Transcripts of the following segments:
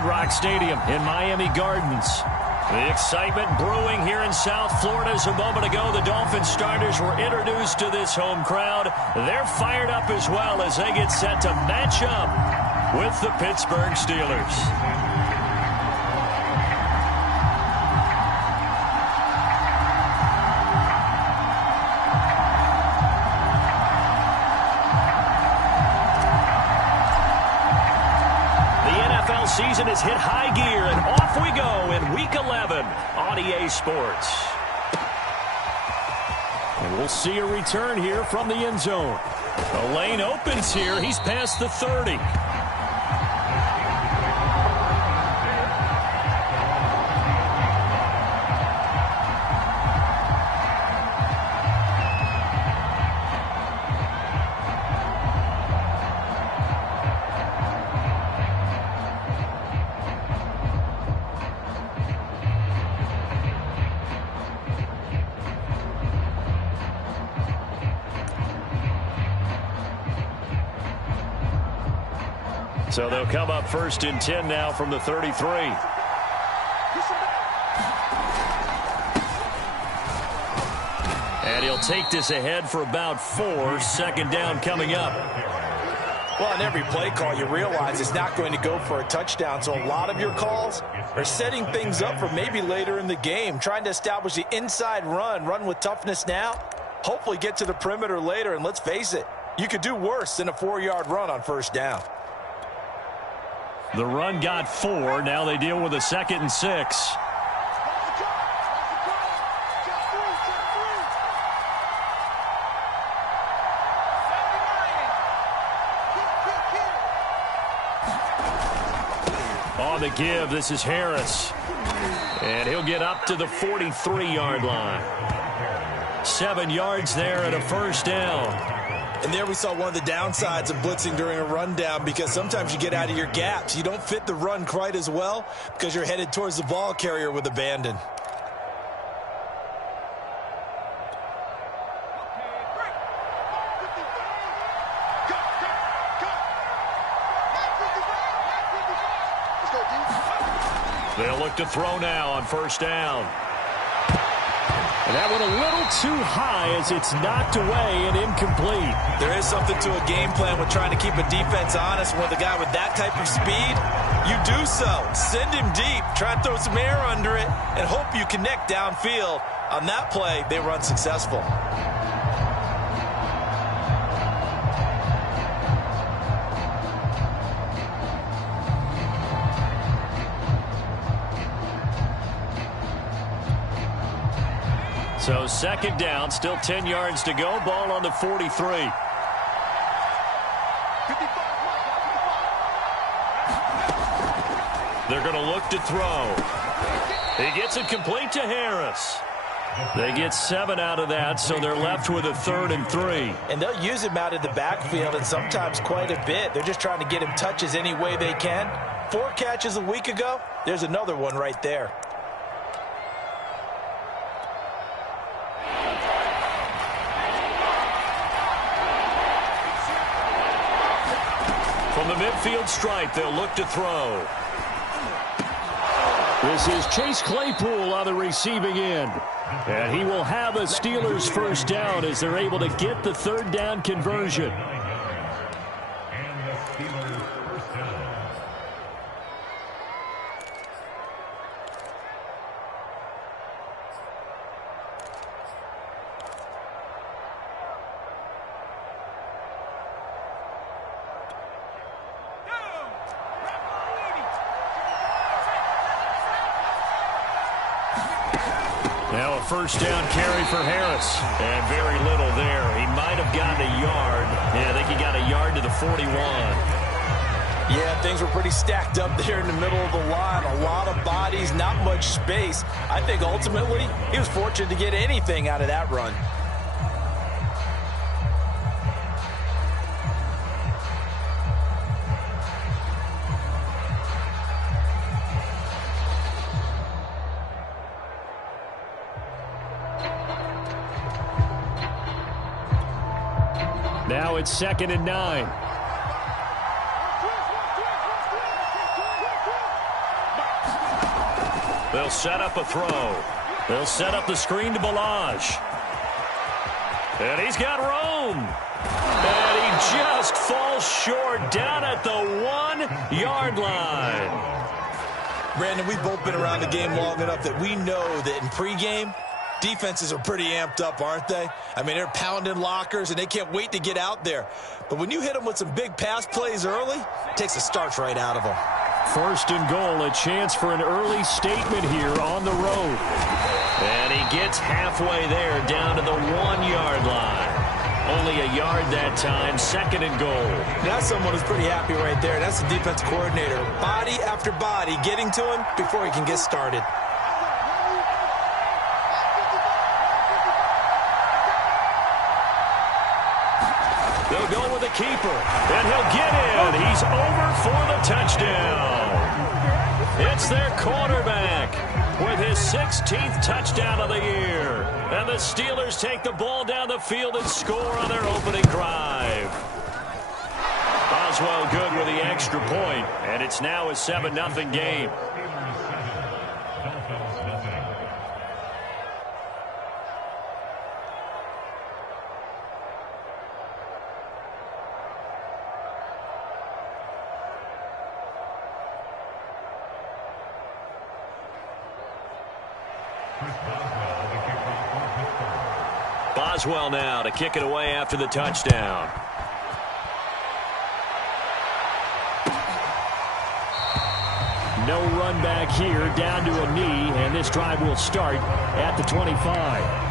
Hard Rock Stadium in Miami Gardens. The excitement brewing here in South Florida. As a moment ago, the Dolphins starters were introduced to this home crowd. They're fired up as well as they get set to match up with the Pittsburgh Steelers. Season has hit high gear, and off we go in Week 11 on EA Sports. And we'll see a return here from the end zone. The lane opens here. He's past the 30. So they'll come up 1st and 10 now from the 33. And he'll take this ahead for about 4. Second down coming up. Well, on every play call, you realize it's not going to go for a touchdown. So a lot of your calls are setting things up for maybe later in the game, trying to establish the inside run with toughness now, hopefully get to the perimeter later. And let's face it, you could do worse than a 4-yard run on 1st down. The run got 4. Now they deal with a 2nd and 6. On the give, this is Harris. And he'll get up to the 43-yard line. 7 yards there and a 1st down. And there we saw one of the downsides of blitzing during a rundown, because sometimes you get out of your gaps. You don't fit the run quite as well because you're headed towards the ball carrier with abandon. They'll look to throw now on 1st down. And that went a little too high as it's knocked away and incomplete. There is something to a game plan with trying to keep a defense honest. With a guy with that type of speed, you do so. Send him deep, try and throw some air under it, and hope you connect downfield. On that play, they were unsuccessful. So 2nd down, still 10 yards to go. Ball on the 43. They're going to look to throw. He gets it complete to Harris. They get 7 out of that, so they're left with a 3rd and 3. And they'll use him out of the backfield, and sometimes quite a bit. They're just trying to get him touches any way they can. 4 catches a week ago. There's another one right there. From the midfield stripe, they'll look to throw. This is Chase Claypool on the receiving end. And he will have a Steelers 1st down as they're able to get the 3rd down conversion. Now a 1st down carry for Harris. And very little there. He might have gotten a yard. Yeah, I think he got a yard to the 41. Yeah, things were pretty stacked up there in the middle of the line. A lot of bodies, not much space. I think ultimately he was fortunate to get anything out of that run. Now it's 2nd and 9. They'll set up a throw. They'll set up the screen to Balaj. And he's got room. And he just falls short down at the 1-yard line. Brandon, we've both been around the game long enough that we know that in pregame, defenses are pretty amped up, aren't they? I mean, they're pounding lockers, and they can't wait to get out there. But when you hit them with some big pass plays early, it takes the starch right out of them. First and goal, a chance for an early statement here on the road. And he gets halfway there down to the 1-yard line. Only a yard that time, second and goal. That's someone who's pretty happy right there. That's the defense coordinator. Body after body getting to him before he can get started. They'll go with the keeper, and he'll get in. He's over for the touchdown. It's their quarterback with his 16th touchdown of the year. And the Steelers take the ball down the field and score on their opening drive. Boswell good with the extra point, and it's now a 7-0 game. Boswell now to kick it away after the touchdown. No run back here, down to a knee, and this drive will start at the 25.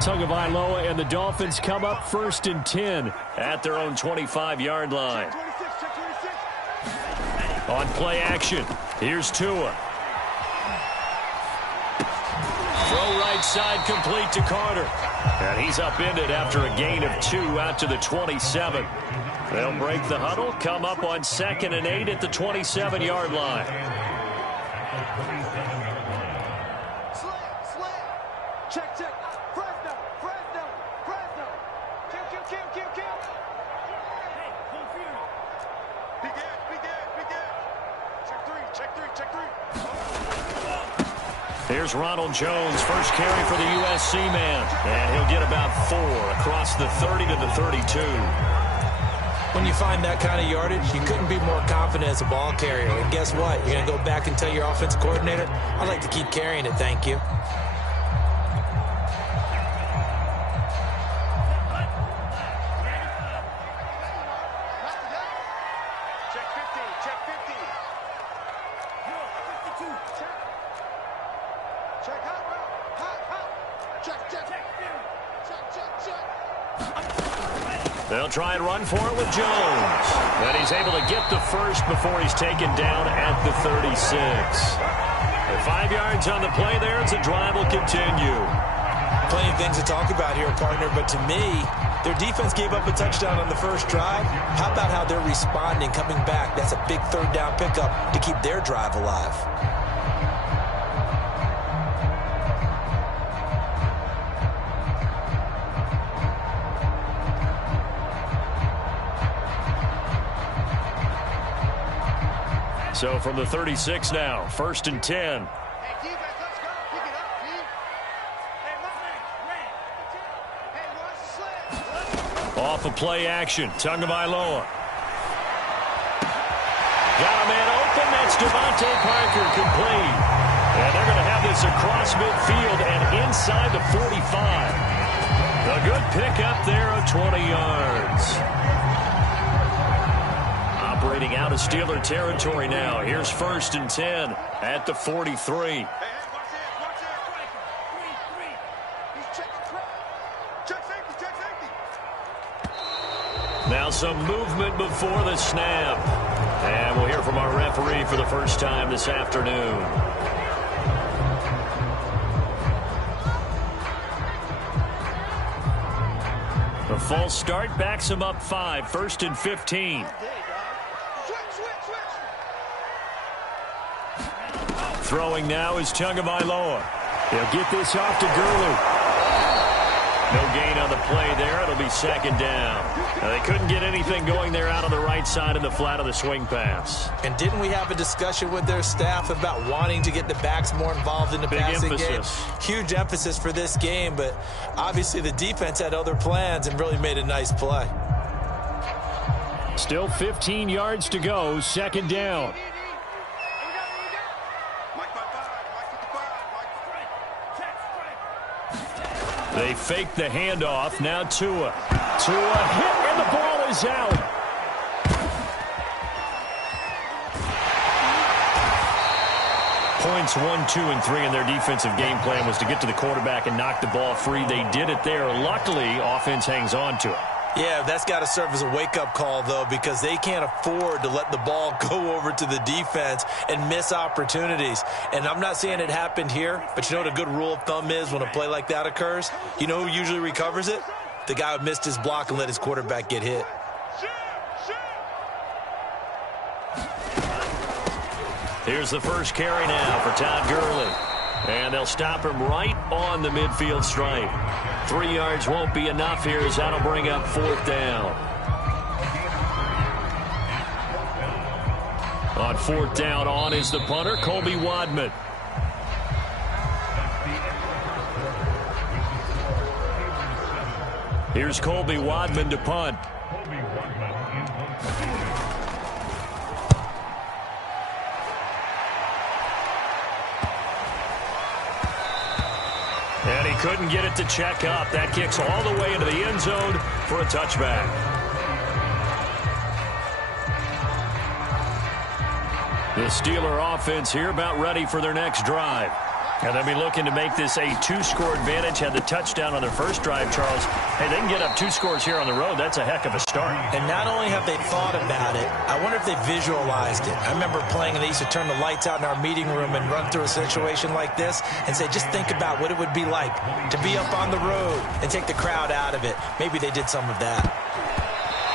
Tagovailoa and the Dolphins come up 1st and 10 at their own 25-yard line. On play action, here's Tua. Throw right side complete to Carter. And he's upended after a gain of 2 out to the 27. They'll break the huddle, come up on 2nd and 8 at the 27-yard line. Here's Ronald Jones, first carry for the USC man. And he'll get about 4 across the 30 to the 32. When you find that kind of yardage, you couldn't be more confident as a ball carrier. And guess what? You're going to go back and tell your offensive coordinator, I'd like to keep carrying it, thank you. They'll try and run for it with Jones. And he's able to get the first before he's taken down at the 36. With 5 yards on the play there, the drive will continue. Plenty of things to talk about here, partner, but to me, their defense gave up a touchdown on the first drive. How about how they're responding, coming back? That's a big third down pickup to keep their drive alive. So from the 36 now, 1st and 10. Off of play action, Tagovailoa. Got a man open, that's Devontae Parker, complete. And they're going to have this across midfield and inside the 45. A good pickup there of 20 yards. Operating out of Steeler territory now. Here's 1st and 10 at the 43. Now some movement before the snap. And we'll hear from our referee for the first time this afternoon. The false start backs him up 5, 1st and 15. Throwing now is Tagovailoa. He'll get this off to Gurley. No gain on the play there. It'll be second down. Now, they couldn't get anything going there out on the right side of the flat of the swing pass. And didn't we have a discussion with their staff about wanting to get the backs more involved in the passing game? Huge emphasis for this game, but obviously the defense had other plans and really made a nice play. Still 15 yards to go, second down. They fake the handoff. Now Tua. Tua hit, and the ball is out. Points 1, 2, and 3 in their defensive game plan was to get to the quarterback and knock the ball free. They did it there. Luckily, offense hangs on to it. Yeah, that's got to serve as a wake-up call, though, because they can't afford to let the ball go over to the defense and miss opportunities. And I'm not saying it happened here, but you know what a good rule of thumb is when a play like that occurs? You know who usually recovers it? The guy who missed his block and let his quarterback get hit. Here's the first carry now for Todd Gurley. And they'll stop him right on the midfield stripe. 3 yards won't be enough here as that'll bring up fourth down. On fourth down, on is the punter, Colby Wadman. Here's Colby Wadman to punt. And he couldn't get it to check up. That kicks all the way into the end zone for a touchback. The Steeler offense here about ready for their next drive. And they'll be looking to make this a two-score advantage. Had the touchdown on their first drive, Charles. Hey, they can get up 2 scores here on the road. That's a heck of a start. And not only have they thought about it, I wonder if they visualized it. I remember playing, and they used to turn the lights out in our meeting room and run through a situation like this and say, just think about what it would be like to be up on the road and take the crowd out of it. Maybe they did some of that.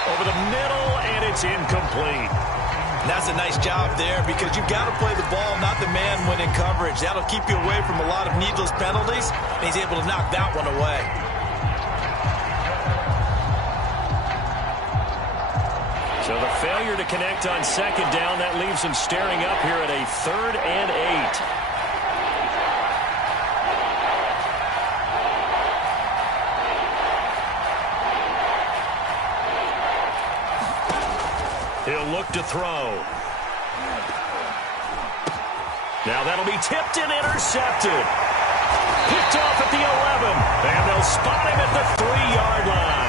Over the middle, and it's incomplete. And that's a nice job there because you've got to play the ball, not the man when in coverage. That'll keep you away from a lot of needless penalties, and he's able to knock that one away. So the failure to connect on second down, that leaves him staring up here at a 3rd and 8. He'll look to throw. Now that'll be tipped and intercepted. Picked off at the 11. And they'll spot him at the 3-yard line.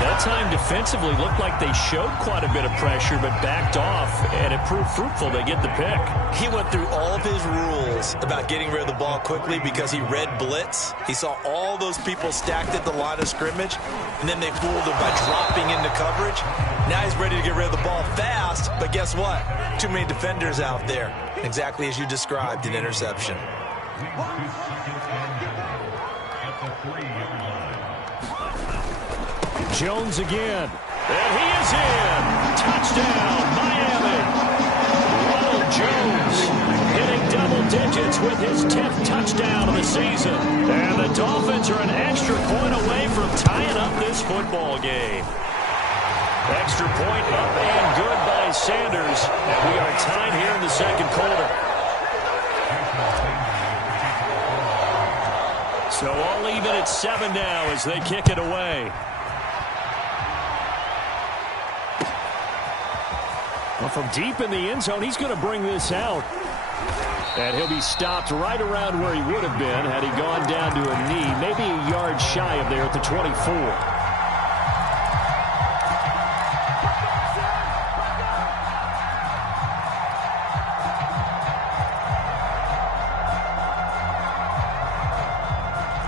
That time defensively looked like they showed quite a bit of pressure but backed off, and it proved fruitful. They get the pick. He went through all of his rules about getting rid of the ball quickly because he read blitz. He saw all those people stacked at the line of scrimmage, and then they fooled him by dropping into coverage. Now he's ready to get rid of the ball fast, but guess what? Too many defenders out there. Exactly as you described, an interception. Jones again. And he is in. Touchdown, Miami. Ronald Jones hitting double digits with his 10th touchdown of the season. And the Dolphins are an extra point away from tying up this football game. Extra point up and good by Sanders. And we are tied here in the second quarter. So all even at 7 now as they kick it away. Well, from deep in the end zone, he's going to bring this out. And he'll be stopped right around where he would have been had he gone down to a knee, maybe a yard shy of there at the 24.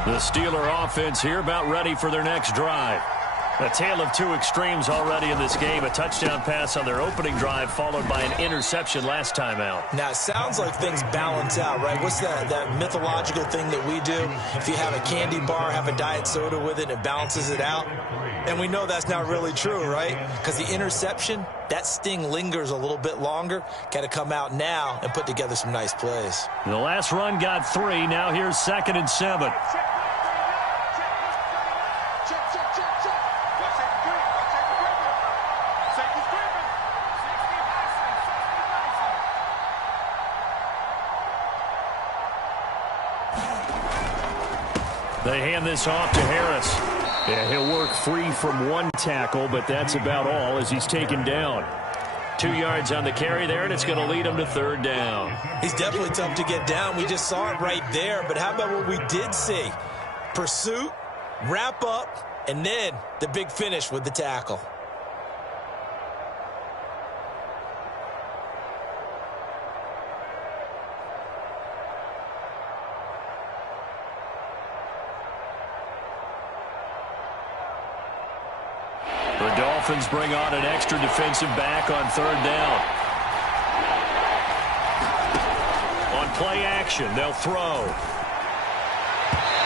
The Steeler offense here about ready for their next drive. A tale of two extremes already in this game. A touchdown pass on their opening drive followed by an interception last time out. Now, it sounds like things balance out, right? What's that mythological thing that we do? If you have a candy bar, have a diet soda with it, it balances it out. And we know that's not really true, right? Because the interception, that sting lingers a little bit longer. Got to come out now and put together some nice plays. The last run got 3. Now here's 2nd and 7. They hand this off to Harris. Yeah, he'll work free from one tackle, but that's about all as he's taken down. 2 yards on the carry there, and it's going to lead him to 3rd down. He's definitely tough to get down. We just saw it right there, but how about what we did see? Pursuit, wrap up, and then the big finish with the tackle. The Dolphins bring on an extra defensive back on 3rd down. On play action, they'll throw.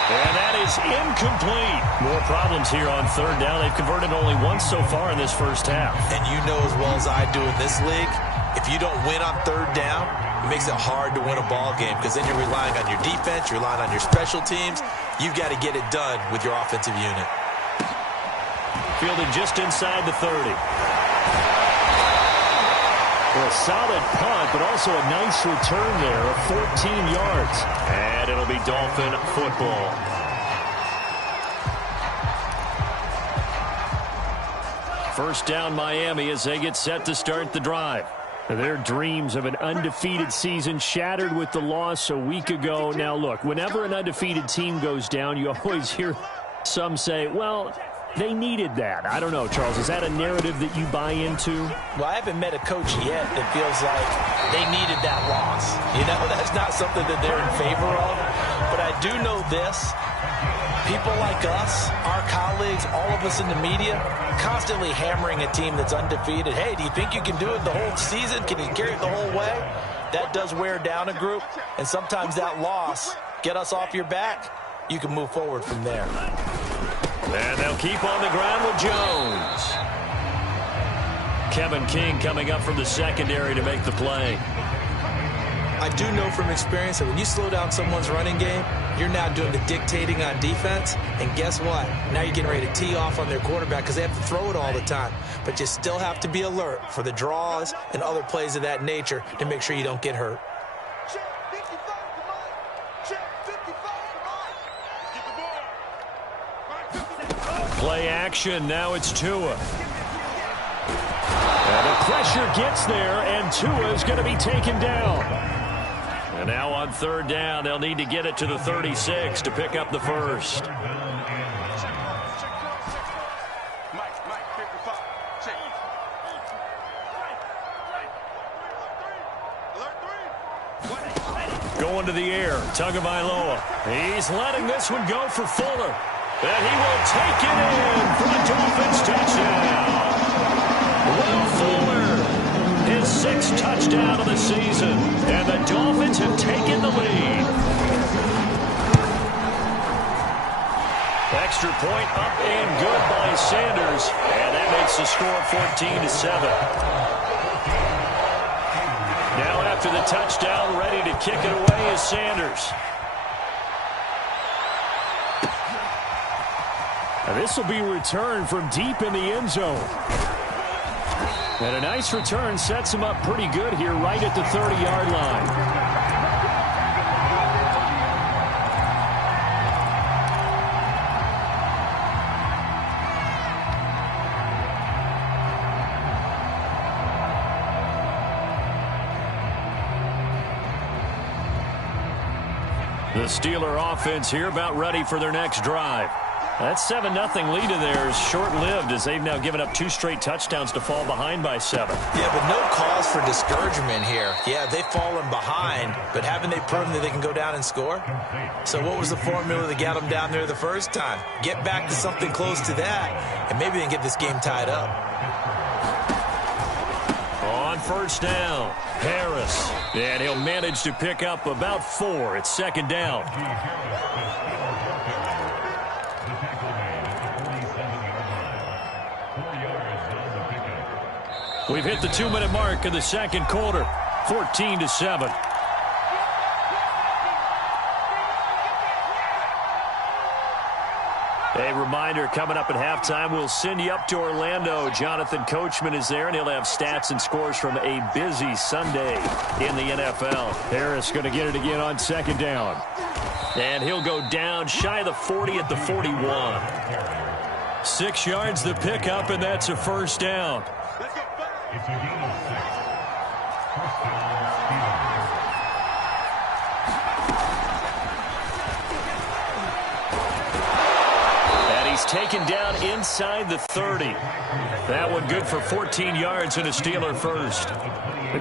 And that is incomplete. More problems here on 3rd down. They've converted only once so far in this first half. And you know as well as I do in this league, if you don't win on 3rd down, it makes it hard to win a ball game because then you're relying on your defense, you're relying on your special teams. You've got to get it done with your offensive unit. Fielded just inside the 30. Well, a solid punt, but also a nice return there of 14 yards. And it'll be Dolphin football. First down Miami as they get set to start the drive. Their dreams of an undefeated season shattered with the loss a week ago. Now, look, whenever an undefeated team goes down, you always hear some say, well, they needed that. I don't know, Charles. Is that a narrative that you buy into? Well, I haven't met a coach yet that feels like they needed that loss. You know, that's not something that they're in favor of. But I do know this. People like us, our colleagues, all of us in the media, constantly hammering a team that's undefeated. Hey, do you think you can do it the whole season? Can you carry it the whole way? That does wear down a group. And sometimes that loss, get us off your back, you can move forward from there. And they'll keep on the ground with Jones. Kevin King coming up from the secondary to make the play. I do know from experience that when you slow down someone's running game, you're now doing the dictating on defense. And guess what? Now you're getting ready to tee off on their quarterback because they have to throw it all the time. But you still have to be alert for the draws and other plays of that nature to make sure you don't get hurt. Play action. Now it's Tua. And the pressure gets there, and Tua is going to be taken down. And now on 3rd down, they'll need to get it to the 36 to pick up the first. Going to the air. Tagovailoa. He's letting this one go for Fuller. And he will take it in for a Dolphins touchdown. Will Fuller, his 6th touchdown of the season. And the Dolphins have taken the lead. Extra point up and good by Sanders. And that makes the score 14-7. Now after the touchdown, ready to kick it away is Sanders. And this will be returned from deep in the end zone. And a nice return sets him up pretty good here right at the 30-yard line. The Steeler offense here about ready for their next drive. That 7-0 lead of theirs short-lived as they've now given up 2 straight touchdowns to fall behind by 7. Yeah, but no cause for discouragement here. Yeah, they've fallen behind, but haven't they proven that they can go down and score? So what was the formula that got them down there the first time? Get back to something close to that, and maybe they can get this game tied up. On first down, Harris. And he'll manage to pick up about 4. It's second down. We've hit the 2-minute mark in the second quarter, 14-7. A reminder, coming up at halftime, we'll send you up to Orlando. Jonathan Coachman is there, and he'll have stats and scores from a busy Sunday in the NFL. Harris going to get it again on second down. And he'll go down shy of the 40 at the 41. 6 yards the pickup, and that's a first down. And he's taken down inside the 30. That one good for 14 yards and a Steeler first.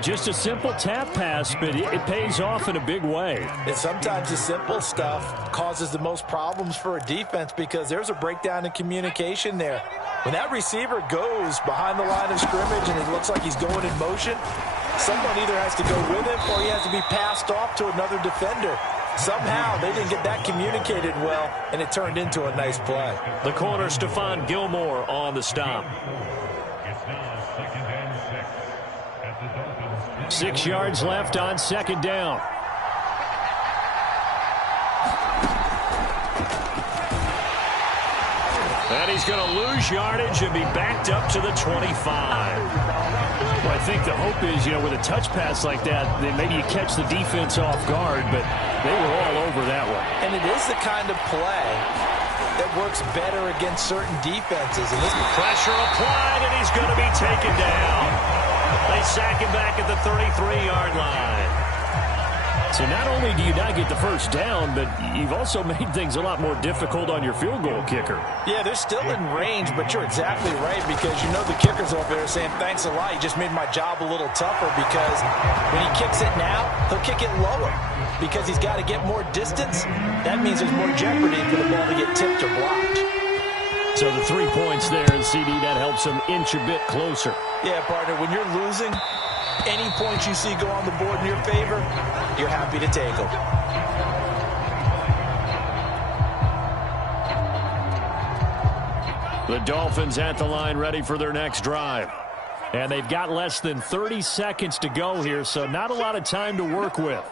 Just a simple tap pass, but it pays off in a big way. And sometimes the simple stuff causes the most problems for a defense because there's a breakdown in communication there. When that receiver goes behind the line of scrimmage and it looks like he's going in motion, someone either has to go with him or he has to be passed off to another defender. Somehow they didn't get that communicated well, and it turned into a nice play. The corner, Stephon Gilmore, on the stop. 6 yards left on second down. And he's going to lose yardage and be backed up to the 25. Well, I think the hope is, with a touch pass like that, then maybe you catch the defense off guard, but they were all over that one. And it is the kind of play that works better against certain defenses. And this pressure applied, and he's going to be taken down. They sack him back at the 33-yard line. So not only do you not get the first down, but you've also made things a lot more difficult on your field goal kicker. Yeah, they're still in range, but you're exactly right because the kicker's over there saying, thanks a lot, you just made my job a little tougher because when he kicks it now, he'll kick it lower because he's got to get more distance. That means there's more jeopardy for the ball to get tipped or blocked. So the 3 points there, and CD, that helps him inch a bit closer. Yeah, partner, when you're losing, any points you see go on the board in your favor, you're happy to take them. The Dolphins at the line ready for their next drive. And they've got less than 30 seconds to go here, so not a lot of time to work with.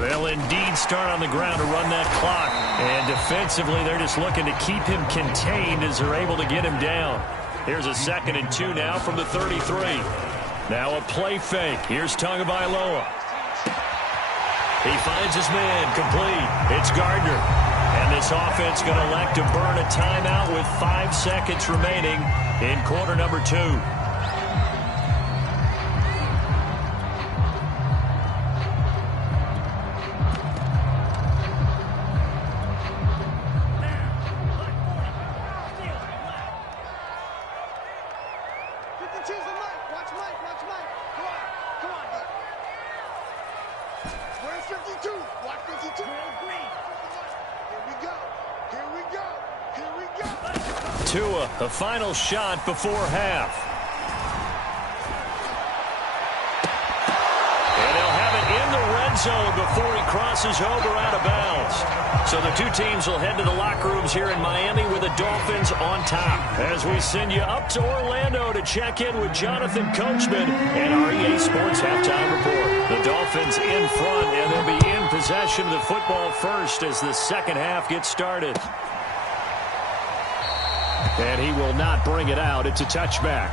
They'll indeed start on the ground to run that clock. And defensively, they're just looking to keep him contained as they're able to get him down. Here's a 2nd and 2 now from the 33. Now a play fake. Here's Tagovailoa. He finds his man complete. It's Gardner. And this offense going to elect to burn a timeout with 5 seconds remaining in quarter number 2. The final shot before half. And they'll have it in the red zone before he crosses over out of bounds. So the two teams will head to the locker rooms here in Miami with the Dolphins on top. As we send you up to Orlando to check in with Jonathan Coachman and our EA Sports Halftime Report. The Dolphins in front, and they'll be in possession of the football first as the second half gets started. And he will not bring it out. It's a touchback.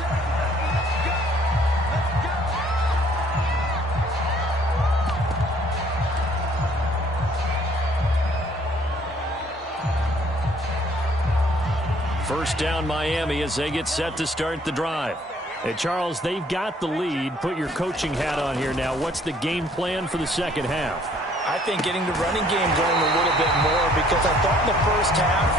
First down Miami as they get set to start the drive. Hey, Charles, they've got the lead. Put your coaching hat on here now. What's the game plan for the second half? I think getting the running game going a little bit more, because I thought in the first half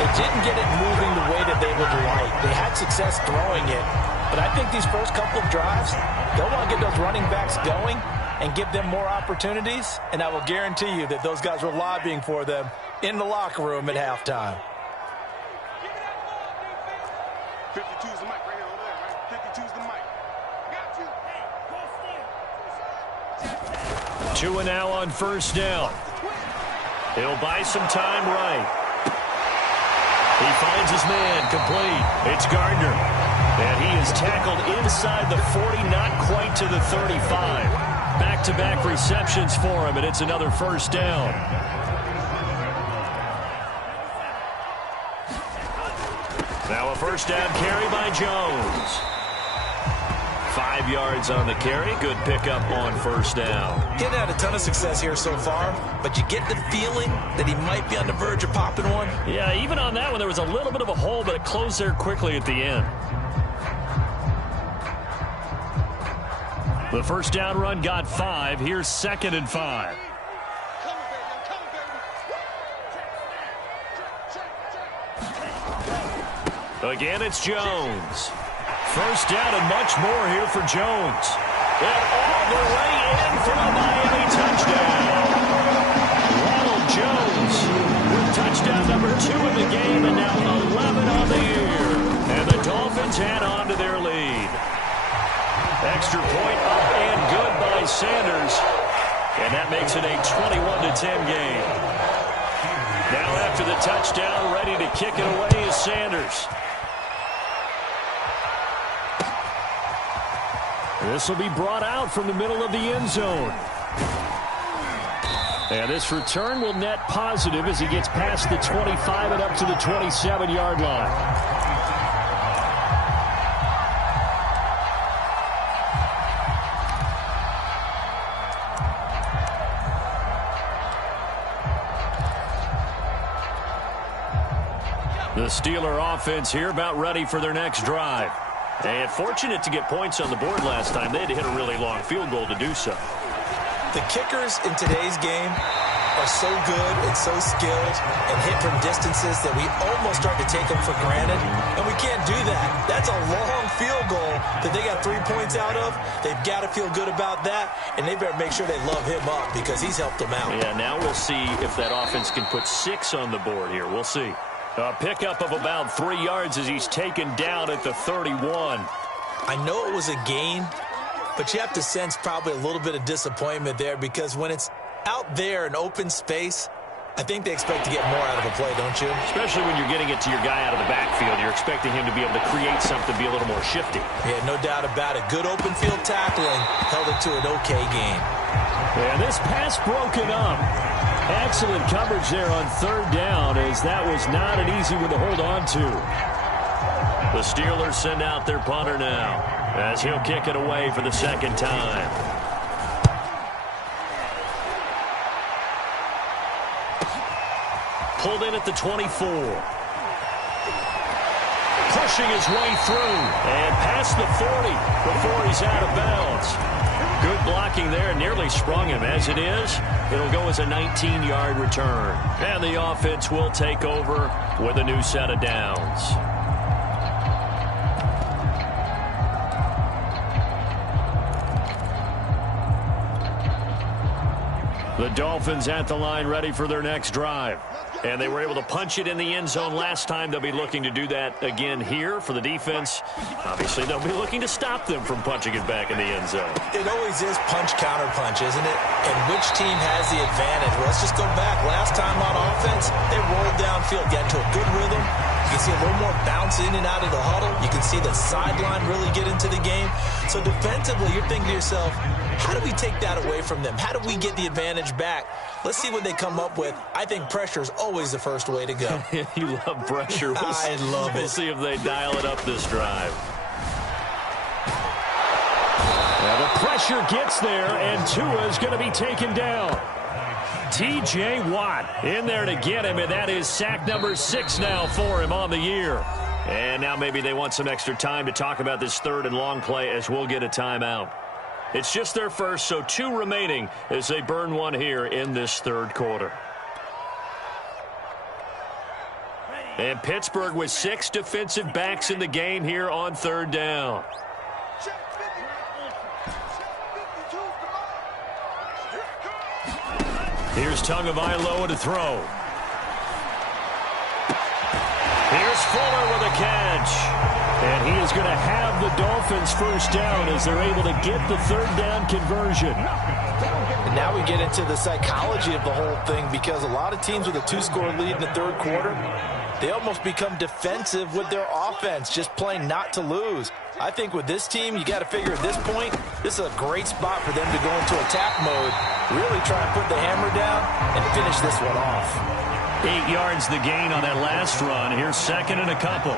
they didn't get it moving the way that they would like. They had success throwing it, but I think these first couple of drives, they'll want to get those running backs going and give them more opportunities, and I will guarantee you that those guys were lobbying for them in the locker room at halftime. 52's the mic right here over there, right? 52's the mic. Got you. Two and now on first down. He'll buy some time right. He finds his man complete. It's Gardner. And he is tackled inside the 40, not quite to the 35. Back-to-back receptions for him, and it's another first down. Now a first down carry by Jones. 5 yards on the carry. Good pickup on first down. Didn't have a ton of success here so far, but you get the feeling that he might be on the verge of popping one. Yeah, even on that one, there was a little bit of a hole, but it closed there quickly at the end. The first down run got 5. Here's 2nd and 5. Again, it's Jones. First down and much more here for Jones. And all the way in for a Miami touchdown. Ronald Jones with touchdown number 2 in the game, and now 11 on the year. And the Dolphins add on to their lead. Extra point up and good by Sanders. And that makes it a 21-10 game. Now after the touchdown, ready to kick it away is Sanders. This will be brought out from the middle of the end zone. And this return will net positive as he gets past the 25 and up to the 27-yard line. The Steeler offense here about ready for their next drive. And fortunate to get points on the board last time. They had to hit a really long field goal to do so. The kickers in today's game are so good and so skilled and hit from distances that we almost start to take them for granted. And we can't do that. That's a long field goal that they got 3 points out of. They've got to feel good about that. And they better make sure they love him up because he's helped them out. Yeah, now we'll see if that offense can put 6 on the board here. We'll see. A pickup of about 3 yards as he's taken down at the 31. I know it was a gain, but you have to sense probably a little bit of disappointment there because when it's out there in open space, I think they expect to get more out of a play, don't you? Especially when you're getting it to your guy out of the backfield. You're expecting him to be able to create something, be a little more shifty. Yeah, no doubt about it. Good open field tackling held it to an okay gain. And this pass broken up. Excellent coverage there on 3rd down, as that was not an easy one to hold on to. The Steelers send out their punter now as he'll kick it away for the 2nd time. Pulled in at the 24. Pushing his way through and past the 40 before he's out of bounds. Good blocking there, nearly sprung him. As it is, it'll go as a 19-yard return. And the offense will take over with a new set of downs. The Dolphins at the line ready for their next drive. And they were able to punch it in the end zone last time. They'll be looking to do that again here for the defense. Obviously, they'll be looking to stop them from punching it back in the end zone. It always is punch-counter-punch, isn't it? And which team has the advantage? Well, let's just go back. Last time on offense, they rolled downfield, got into a good rhythm. You can see a little more bounce in and out of the huddle. You can see the sideline really get into the game. So defensively, you're thinking to yourself, how do we take that away from them? How do we get the advantage back? Let's see what they come up with. I think pressure is always the first way to go. You love pressure. I love it. We'll see if they dial it up this drive. Now the pressure gets there, and Tua is going to be taken down. T.J. Watt in there to get him, and that is sack number 6 now for him on the year. And now maybe they want some extra time to talk about this third and long play as we'll get a timeout. It's just their first, so 2 remaining as they burn one here in this third quarter. And Pittsburgh with 6 defensive backs in the game here on third down. Here's Tagovailoa to throw. Here's Fuller with a catch. And he is going to have the Dolphins first down as they're able to get the third down conversion. And now we get into the psychology of the whole thing, because a lot of teams with a 2-score lead in the third quarter, they almost become defensive with their offense, just playing not to lose. I think with this team, you got to figure at this point, this is a great spot for them to go into attack mode, really try and put the hammer down and finish this one off. 8 yards the gain on that last run. Here's second and a couple.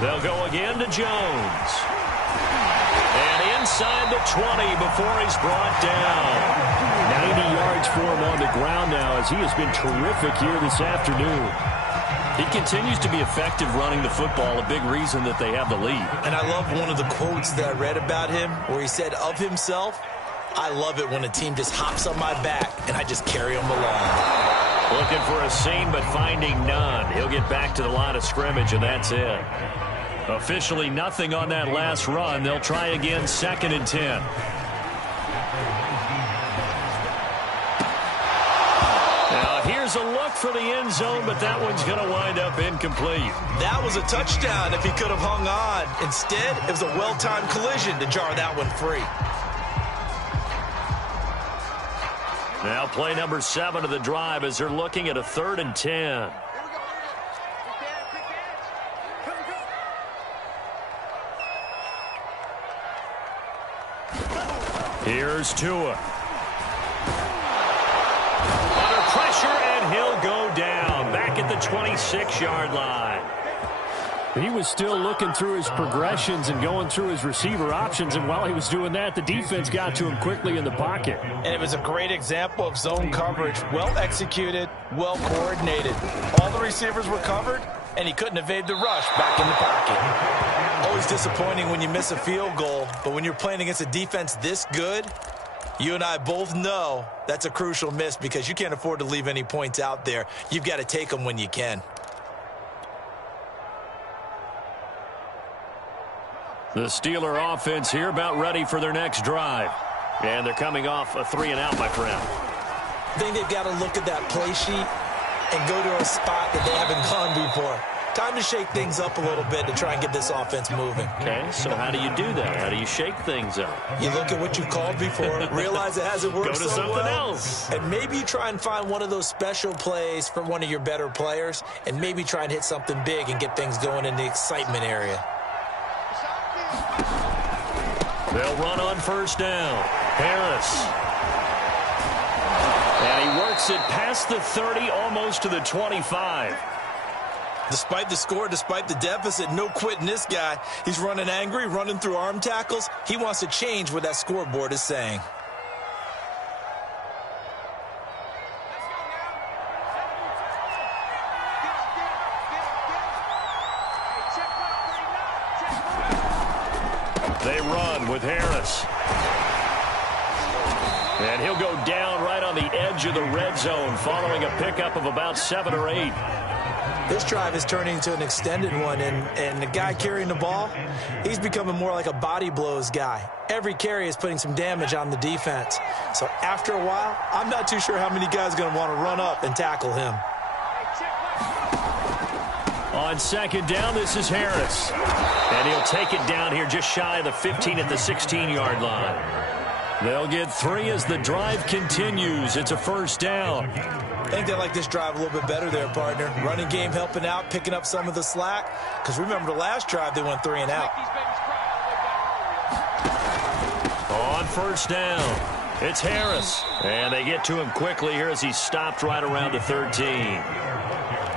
They'll go again to Jones. And inside the 20 before he's brought down. 90 yards for him on the ground now as he has been terrific here this afternoon. He continues to be effective running the football, a big reason that they have the lead. And I love one of the quotes that I read about him where he said of himself, "I love it when a team just hops on my back and I just carry them along." Looking for a seam but finding none. He'll get back to the line of scrimmage and that's it. Officially nothing on that last run. They'll try again, 2nd and 10. Now here's a look for the end zone, but that one's going to wind up incomplete. That was a touchdown if he could have hung on. Instead, it was a well-timed collision to jar that one free. Now play number 7 of the drive as they're looking at a 3rd and 10. Here's Tua. Under pressure, and he'll go down. Back at the 26-yard line. He was still looking through his progressions and going through his receiver options, and while he was doing that, the defense got to him quickly in the pocket. And it was a great example of zone coverage. Well executed, well coordinated. All the receivers were covered, and he couldn't evade the rush back in the pocket. Always disappointing when you miss a field goal, but when you're playing against a defense this good, you and I both know that's a crucial miss because you can't afford to leave any points out there. You've got to take them when you can. The Steeler offense here about ready for their next drive. And they're coming off a 3-and-out, my friend. I think they've got to look at that play sheet and go to a spot that they haven't gone before. Time to shake things up a little bit to try and get this offense moving. Okay, so how do you do that? How do you shake things up? You look at what you've called before, realize it hasn't worked so well. Go to something else. And maybe you try and find one of those special plays for one of your better players, and maybe try and hit something big and get things going in the excitement area. They'll run on first down. Harris. And he works it past the 30, almost to the 25. Despite the score, despite the deficit, no quitting this guy. He's running angry, running through arm tackles. He wants to change what that scoreboard is saying. They run with Harris. And he'll go down right on the edge of the red zone following a pickup of about 7 or 8. This drive is turning into an extended one, and the guy carrying the ball, he's becoming more like a body blows guy. Every carry is putting some damage on the defense. So after a while, I'm not too sure how many guys are going to want to run up and tackle him. On 2nd down, this is Harris. And he'll take it down here just shy of the 15 at the 16-yard line. They'll get 3 as the drive continues. It's a first down. I think they like this drive a little bit better there, partner. Running game helping out, picking up some of the slack. Because remember the last drive, they went 3 and out. On first down, it's Harris. And they get to him quickly here as he's stopped right around the 13.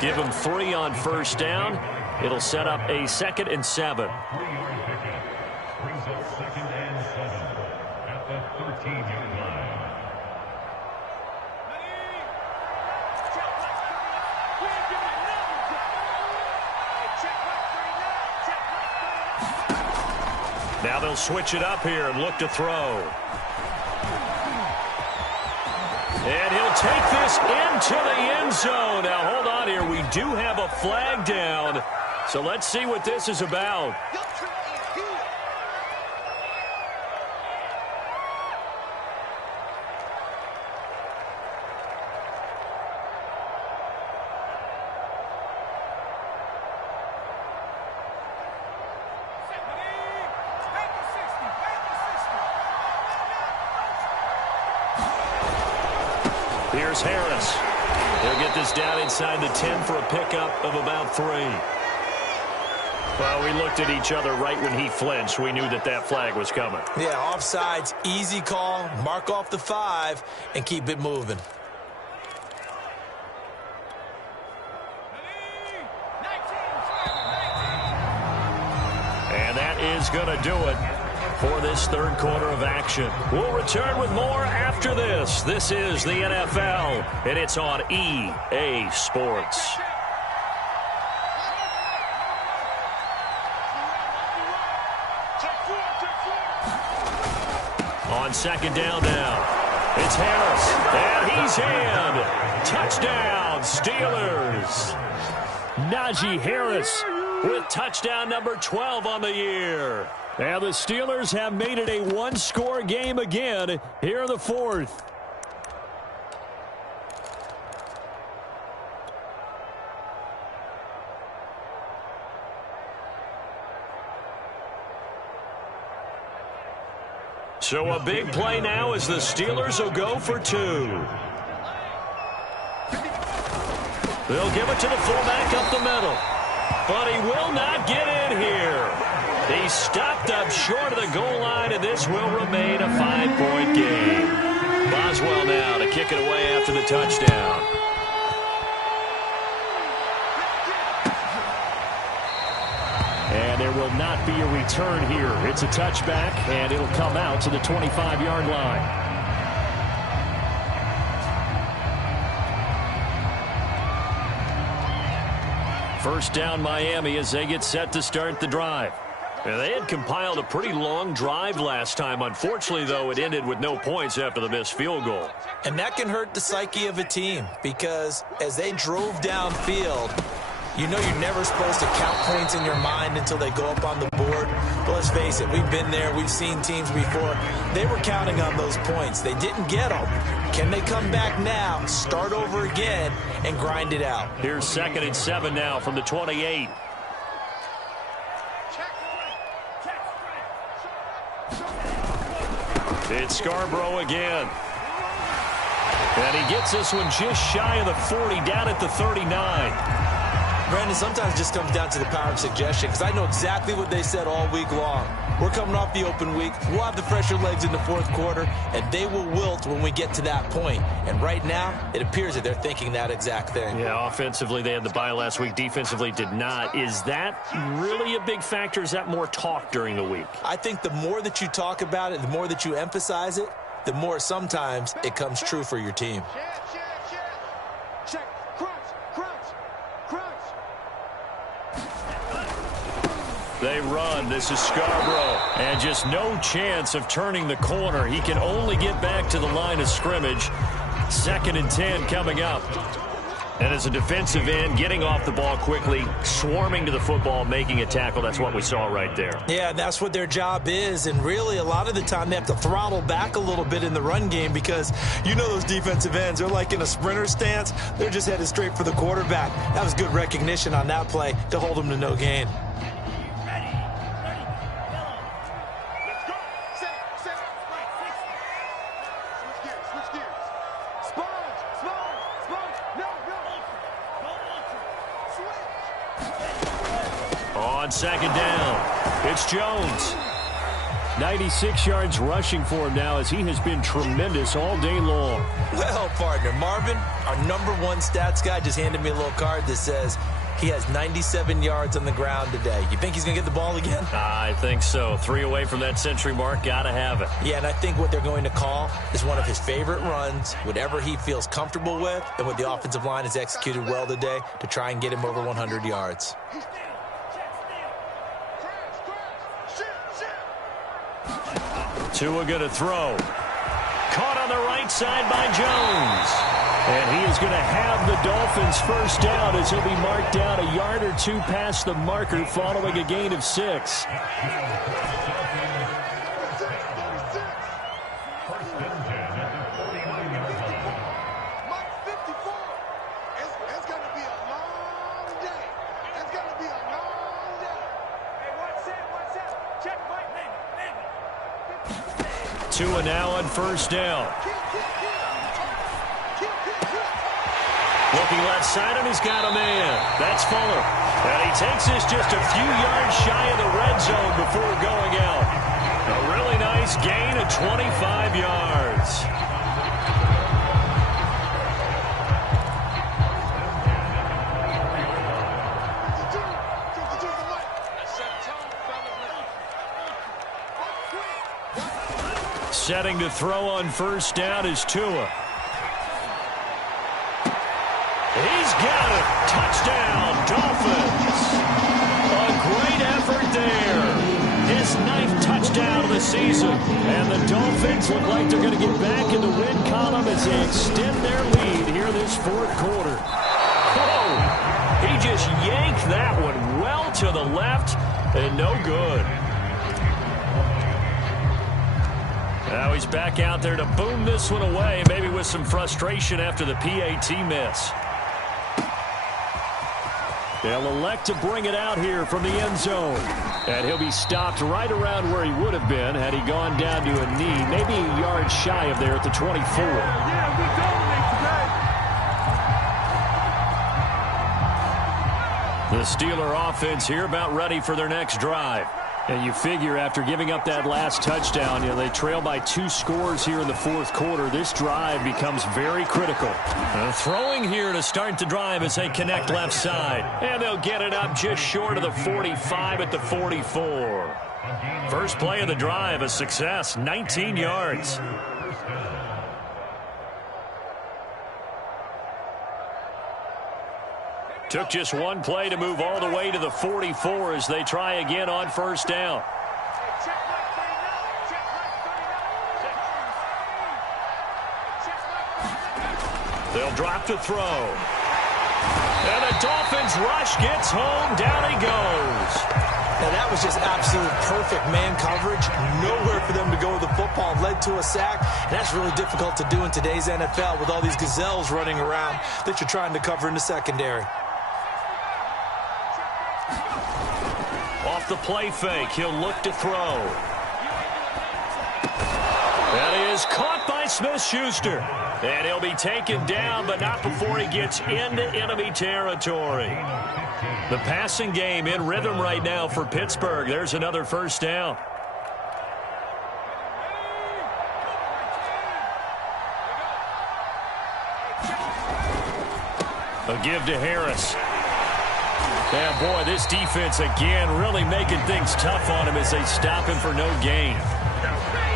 Give him 3 on first down. It'll set up a 2nd and 7. Now they'll switch it up here and look to throw. And he'll take this into the end zone. Now, hold on here. We do have a flag down. So let's see what this is about. Here's Harris. He'll get this down inside the 10 for a pickup of about 3. Well, we looked at each other right when he flinched. We knew that that flag was coming. Yeah, offsides, easy call. Mark off the 5 and keep it moving. And that is going to do it for this third quarter of action. We'll return with more after this. This is the NFL, and it's on EA Sports. On second down now, it's Harris, and he's in. Touchdown, Steelers. Najee Harris with touchdown number 12 on the year. And the Steelers have made it a one-score game again here in the fourth. So a big play now as the Steelers will go for 2. They'll give it to the fullback up the middle. But he will not get in here. He stopped up short of the goal line, and this will remain a 5-point game. Boswell now to kick it away after the touchdown. And there will not be a return here. It's a touchback, and it'll come out to the 25-yard line. First down Miami as they get set to start the drive. And they had compiled a pretty long drive last time. Unfortunately, though, it ended with no points after the missed field goal. And that can hurt the psyche of a team because as they drove downfield, you know you're never supposed to count points in your mind until they go up on the board. But let's face it, we've been there. We've seen teams before. They were counting on those points. They didn't get them. Can they come back now, start over again, and grind it out? Here's 2nd and 7 now from the 28. It's Scarborough again. And he gets this one just shy of the 40, down at the 39. Brandon, sometimes it just comes down to the power of suggestion because I know exactly what they said all week long. We're coming off the open week. We'll have the fresher legs in the fourth quarter, and they will wilt when we get to that point. And right now, it appears that they're thinking that exact thing. Yeah, offensively, they had the bye last week. Defensively, did not. Is that really a big factor? Is that more talk during the week? I think the more that you talk about it, the more that you emphasize it, the more sometimes it comes true for your team. They run. This is Scarborough. And just no chance of turning the corner. He can only get back to the line of scrimmage. 2nd and 10 coming up. And as a defensive end, getting off the ball quickly, swarming to the football, making a tackle. That's what we saw right there. Yeah, that's what their job is. And really, a lot of the time, they have to throttle back a little bit in the run game because you know those defensive ends, they're like in a sprinter stance. They're just headed straight for the quarterback. That was good recognition on that play to hold them to no gain. On 2nd down, it's Jones. 96 yards rushing for him now as he has been tremendous all day long. Well, partner, Marvin, our #1 stats guy, just handed me a little card that says he has 97 yards on the ground today. You think he's going to get the ball again? I think so. 3 away from that century mark. Got to have it. Yeah, and I think what they're going to call is one of his favorite runs, whatever he feels comfortable with, and what the offensive line has executed well today to try and get him over 100 yards. Tua going to throw. Caught on the right side by Jones. And he is going to have the Dolphins first down as he'll be marked down a yard or two past the marker following a gain of 6. Tua now on first down. Looking left side, and he's got a man. That's Fuller. And he takes this just a few yards shy of the red zone before going out. A really nice gain of 25 yards. Setting to throw on first down is Tua. He's got it. Touchdown, Dolphins. A great effort there. His 9th touchdown of the season. And the Dolphins look like they're going to get back in the win column as they extend their lead here this 4th quarter. Oh, he just yanked that one well to the left and no good. Now he's back out there to boom this one away, maybe with some frustration after the PAT miss. They'll elect to bring it out here from the end zone. And he'll be stopped right around where he would have been had he gone down to a knee, maybe a yard shy of there at the 24. The Steeler offense here about ready for their next drive. And you figure after giving up that last touchdown, they trail by 2 scores here in the 4th quarter. This drive becomes very critical. Throwing here to start the drive as they connect left side. And they'll get it up just short of the 45 at the 44. First play of the drive, a success, 19 yards. Took just one play to move all the way to the 44 as they try again on first down. They'll drop to throw. And the Dolphins rush gets home. Down he goes. Now that was just absolute perfect man coverage. Nowhere for them to go with the football. Led to a sack. And that's really difficult to do in today's NFL with all these gazelles running around that you're trying to cover in the secondary. Off the play fake, he'll look to throw. That is caught by Smith-Schuster. And he'll be taken down, but not before he gets into enemy territory. The passing game in rhythm right now for Pittsburgh. There's another first down. A give to Harris. And boy, this defense again really making things tough on him as they stop him for no gain.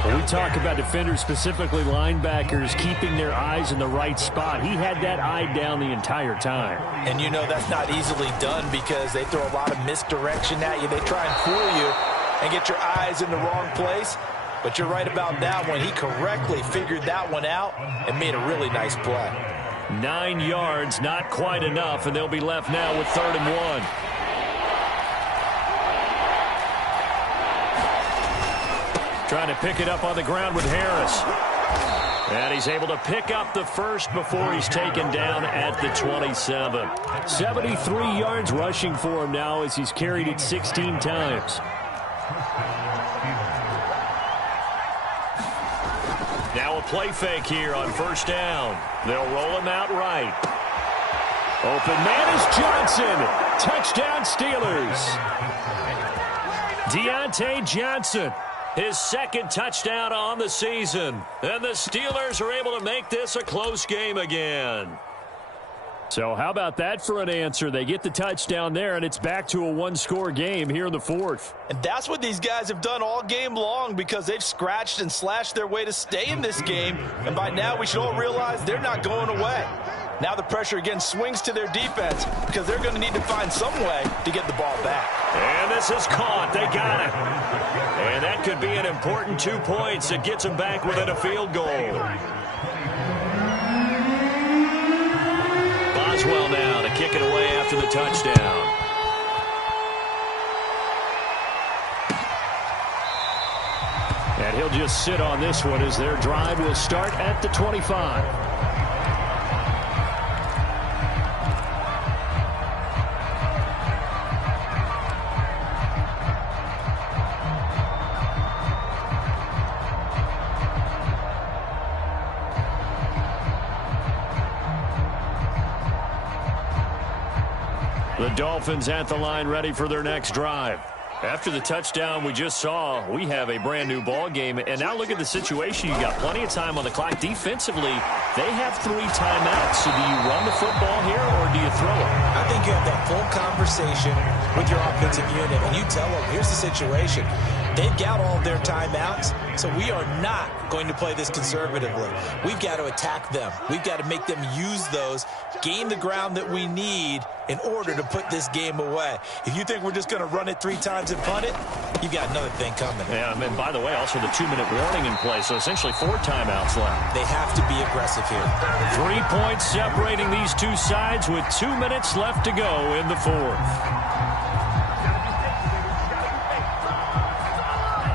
When we talk about defenders, specifically linebackers, keeping their eyes in the right spot. He had that eye down the entire time. And you know that's not easily done because they throw a lot of misdirection at you. They try and fool you and get your eyes in the wrong place. But you're right about that one. He correctly figured that one out and made a really nice play. 9 yards, not quite enough, and they'll be left now with 3rd and 1. Trying to pick it up on the ground with Harris. And he's able to pick up the first before he's taken down at the 27. 73 yards rushing for him now as he's carried it 16 times. Now a play fake here on first down. They'll roll him out right. Open man is Johnson. Touchdown Steelers. Deontay Johnson, his 2nd touchdown on the season. And the Steelers are able to make this a close game again. So how about that for an answer? They get the touchdown there, and it's back to a 1-score game here in the 4th. And that's what these guys have done all game long because they've scratched and slashed their way to stay in this game. And by now we should all realize they're not going away. Now the pressure again swings to their defense because they're going to need to find some way to get the ball back. And this is caught. They got it. And that could be an important 2 points. It gets them back within a field goal. Boswell now to kick it away after the touchdown. And he'll just sit on this one as their drive will start at the 25. The Dolphins at the line ready for their next drive. After the touchdown we just saw, we have a brand new ball game. And now look at the situation. You got plenty of time on the clock. Defensively, they have 3 timeouts. So do you run the football here or do you throw it? I think you have that full conversation with your offensive unit, and you tell them, here's the situation. They've got all of their timeouts, so we are not going to play this conservatively. We've got to attack them. We've got to make them use those, gain the ground that we need in order to put this game away. If you think we're just going to run it 3 times and punt it, you've got another thing coming. Yeah, and by the way, also the 2-minute warning in play, so essentially 4 timeouts left. They have to be aggressive here. 3 points separating these two sides with 2 minutes left to go in the 4th.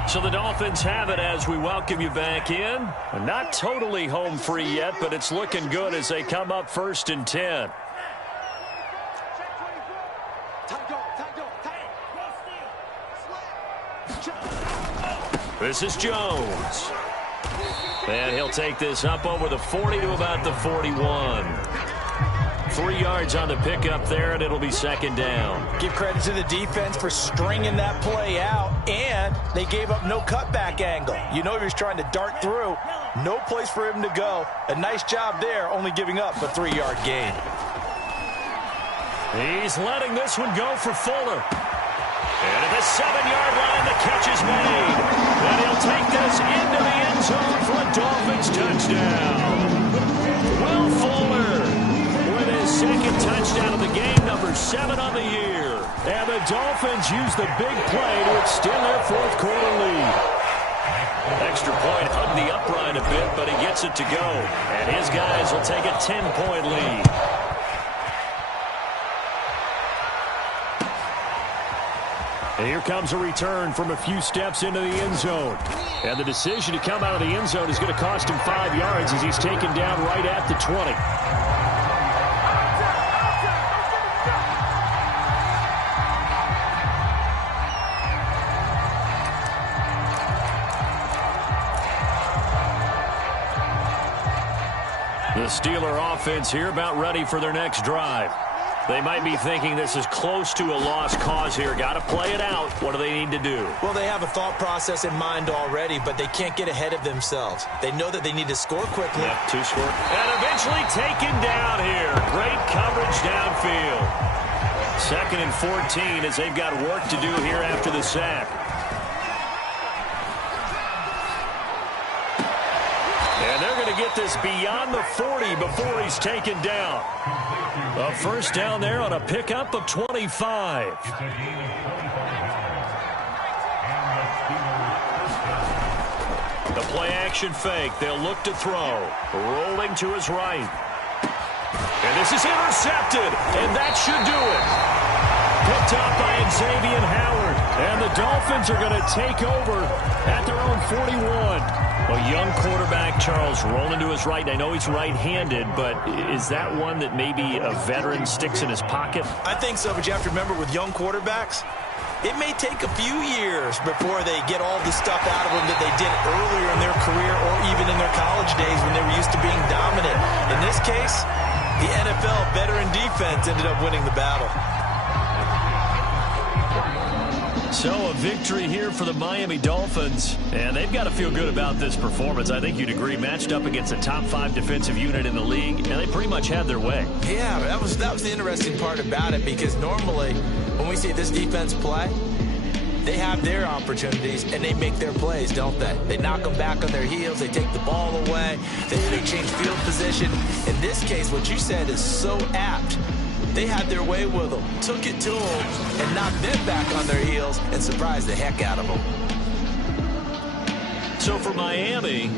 So the Dolphins have it as we welcome you back in. Not totally home free yet, but it's looking good as they come up 1st and 10. This is Jones. And he'll take this up over the 40 to about the 41. 3 yards on the pickup there, and it'll be 2nd down. Give credit to the defense for stringing that play out, and they gave up no cutback angle. You know he was trying to dart through. No place for him to go. A nice job there, only giving up a 3-yard gain. He's letting this one go for Fuller. And at the 7-yard line, the catch is made. And he'll take this into the end zone for a Dolphins touchdown. Will Fuller with his 2nd touchdown of the game, number 7 on the year. And the Dolphins use the big play to extend their 4th quarter lead. Extra point hugged the upright a bit, but he gets it to go. And his guys will take a 10-point lead. And here comes a return from a few steps into the end zone. And the decision to come out of the end zone is going to cost him 5 yards as he's taken down right at the 20. The Steeler offense here about ready for their next drive. They might be thinking this is close to a lost cause here. Got to play it out. What do they need to do? Well, they have a thought process in mind already, but they can't get ahead of themselves. They know that they need to score quickly. Yep, 2 score. And eventually taken down here. Great coverage downfield. 2nd and 14 as they've got work to do here after the sack. And they're going to get this beyond the 40 before he's taken down. A 1st down there on a pickup of 25. The play-action fake. They'll look to throw. Rolling to his right. And this is intercepted. And that should do it. Picked up by Xavier Howard. And the Dolphins are going to take over at their own 41. A young quarterback, Charles, rolling to his right. I know he's right-handed, but is that one that maybe a veteran sticks in his pocket? I think so, but you have to remember with young quarterbacks, it may take a few years before they get all the stuff out of them that they did earlier in their career or even in their college days when they were used to being dominant. In this case, the NFL veteran defense ended up winning the battle. So a victory here for the Miami Dolphins, and they've got to feel good about this performance. I think you'd agree, matched up against a top 5 defensive unit in the league, and they pretty much had their way. Yeah, that was the interesting part about it, because normally when we see this defense play, they have their opportunities and they make their plays, don't they? They knock them back on their heels. They take the ball away. They change field position. In this case, what you said is so apt. They had their way with them, took it to them, and knocked them back on their heels and surprised the heck out of them. So for Miami,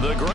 the